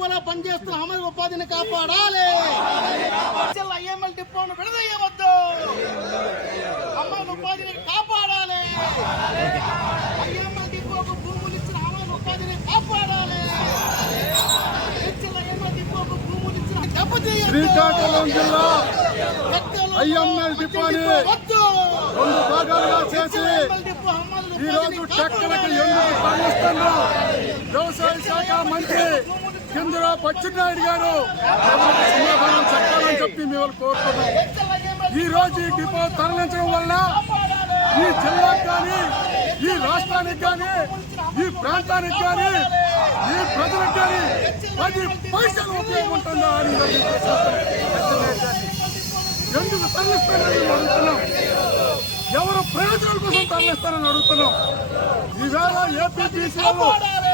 డిపోలో పనిచేస్తున్న అమలు ఉపాధిని కాపాడాలి ఐఎంఎల్ డిపోను విడదీయవద్దు అమలు ఉపాధిని కాపాడాలి ఐఎంఎల్ డిపోకు భూములు ఇచ్చిన అమలు ఉపాధిని కాపాడాలి ఐఎంఎల్ డిపోకు భూములు ఇచ్చిన. శ్రీకాకుళం జిల్లా ఐఎంఎల్ డిపోని వద్దు. రెండు భాగాలుగా చేసి ఐఎంఎల్ డిపో అమలు ఈ రోజు ఉపాధిని టెక్కలకు కాపాడాలి. ఎందుకు తరలిస్తున్నారు వ్యవసాయ శాఖ మంత్రి కిందరా పచ్చినాయుడు గారు ఎవరికి సమాధానం చెప్పాలని చెప్పి మేము కోరుతున్నాం ఈ రోజు ఈ డిపో తరలించడం వల్ల ఈ జిల్లాకు కానీ ఈ రాష్ట్రానికి కానీ ఈ ప్రాంతానికి కానీ ఈ ప్రజలకు కానీ పది పైసలు ఉపయోగం ఉంటుందా అని ఎందుకు తరలిస్తారని అడుగుతున్నాం. ఎవరు ప్రయోజనాల కోసం తరలిస్తారని అడుగుతున్నాం. ఈవేళ ఏపీటీసీలో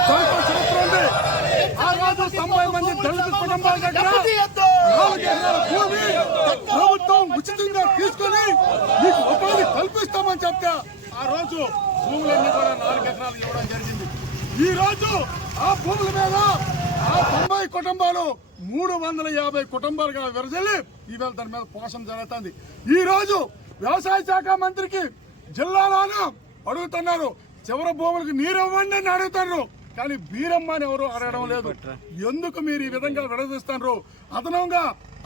దాంట్లో చరిత్ర ఉంది ఆ రోజు తొంభై మంది దళిత కుటుంబాల దగ్గర భూమి ప్రభుత్వం ఉచితంగా తీసుకొని మీకు ఉపాధి కల్పిస్తామని చెప్తే ఆ రోజు భూములన్నీ కూడా నాలుగు ఎకరాలు ఇవ్వడం జరిగింది ఈ రోజు ఆ భూముల మీద ఆ తొంభై కుటుంబాలు మూడు వందల యాభై కుటుంబాలుగా విరజల్లి ఈవేళ దాని మీద పోషణ జరుగుతుంది ఈ రోజు వ్యవసాయ శాఖ మంత్రికి జిల్లాలోనూ అడుగుతున్నారు చివరి భూములకు నీరు ఇవ్వండి అని అడుగుతున్నారు కానీ బీరమ్మ అని ఎవరు అడగడం లేదు. ఎందుకు మీరు ఈ విధంగా విడదీస్తున్నారు అదనంగా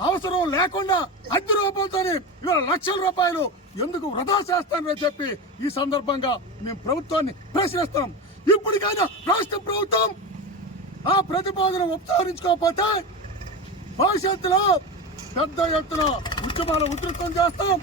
అవసరం లేకుండా అద్దె రూపాయలతో ఇవాళ లక్షల రూపాయలు ఎందుకు వృధా చేస్తారని చెప్పి ఈ సందర్భంగా మేము ప్రభుత్వాన్ని ప్రశ్నిస్తాం. ఇప్పటికైనా రాష్ట్ర ప్రభుత్వం ఆ ప్రతిపాదన ఉపసంహరించుకోకపోతే భవిష్యత్తులో పెద్ద ఎత్తున ఉద్యమాలు ఉధృతం చేస్తాం.